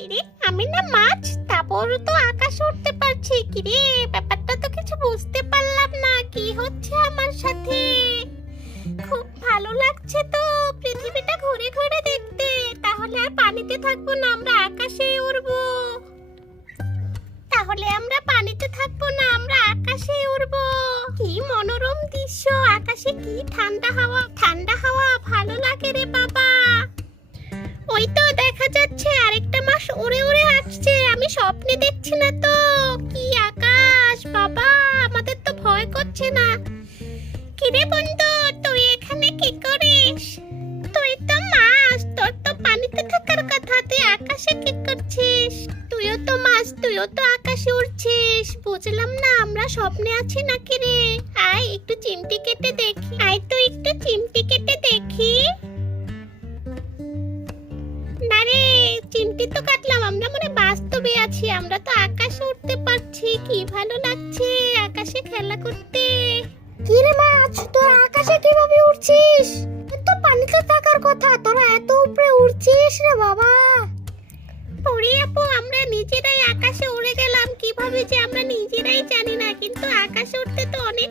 কিরে আমি না মাছ, তারপরও তো আকাশে উঠতে পারছি। কিরে ব্যাপারটা তো কিছু বুঝতে পারলাম না, কি হচ্ছে আমার সাথে। খুব ভালো লাগছে তো পৃথিবীটা ঘুরে ঘুরে দেখতে। তাহলে আর পানিতে থাকবো না, আমরা আকাশে উড়বো। তাহলে আমরা পানিতে থাকবো না, আমরা আকাশে উড়বো। কি মনোরম দৃশ্য, আকাশে কি ঠান্ডা হাওয়া, ঠান্ডা হাওয়া, ভালো লাগে রে বাবা। ওই তো দেখা যাচ্ছে আরেকটা মাছ উড়ে উড়ে আসছে, আমি স্বপ্নে দেখছি না তো। কি আকাশ বাবা, আমাদের তো ভয় করছে না। কিরে বন্ধু, তুই এখানে কি করিস? তুই তো মাছ, তোর তো পানিতে থাকার কথা, তুই আকাশে কি করছিস? তুইও তো মাছ, তুইও তো আকাশে উড়ছিস। বুঝলাম না আমরা স্বপ্নে আছি নাকি রে। আয় একটু চিমটি কেটে দেখি, আয় তো একটু চিমটি কেটে দেখি। না রে, চিমটি তো কাটলাম, আমরা মনে বাস্তবে আছি, আমরা তো আকাশে উঠতে পারছি। কি ভালো লাগছে আকাশে খেলা করতে। কি রে মাছ, তোরা আকাশে কিভাবে উড়ছিস? তো পানিতে থাকার কথা, তোরা এত উপরে উড়ছিস রে বাবা। ওরে আপু, আমরা নিজেরাই আকাশে উড়ে গেলাম, কিভাবে যে আমরা নিজেরাই জানি না, কিন্তু আকাশে উঠতে তো অনেক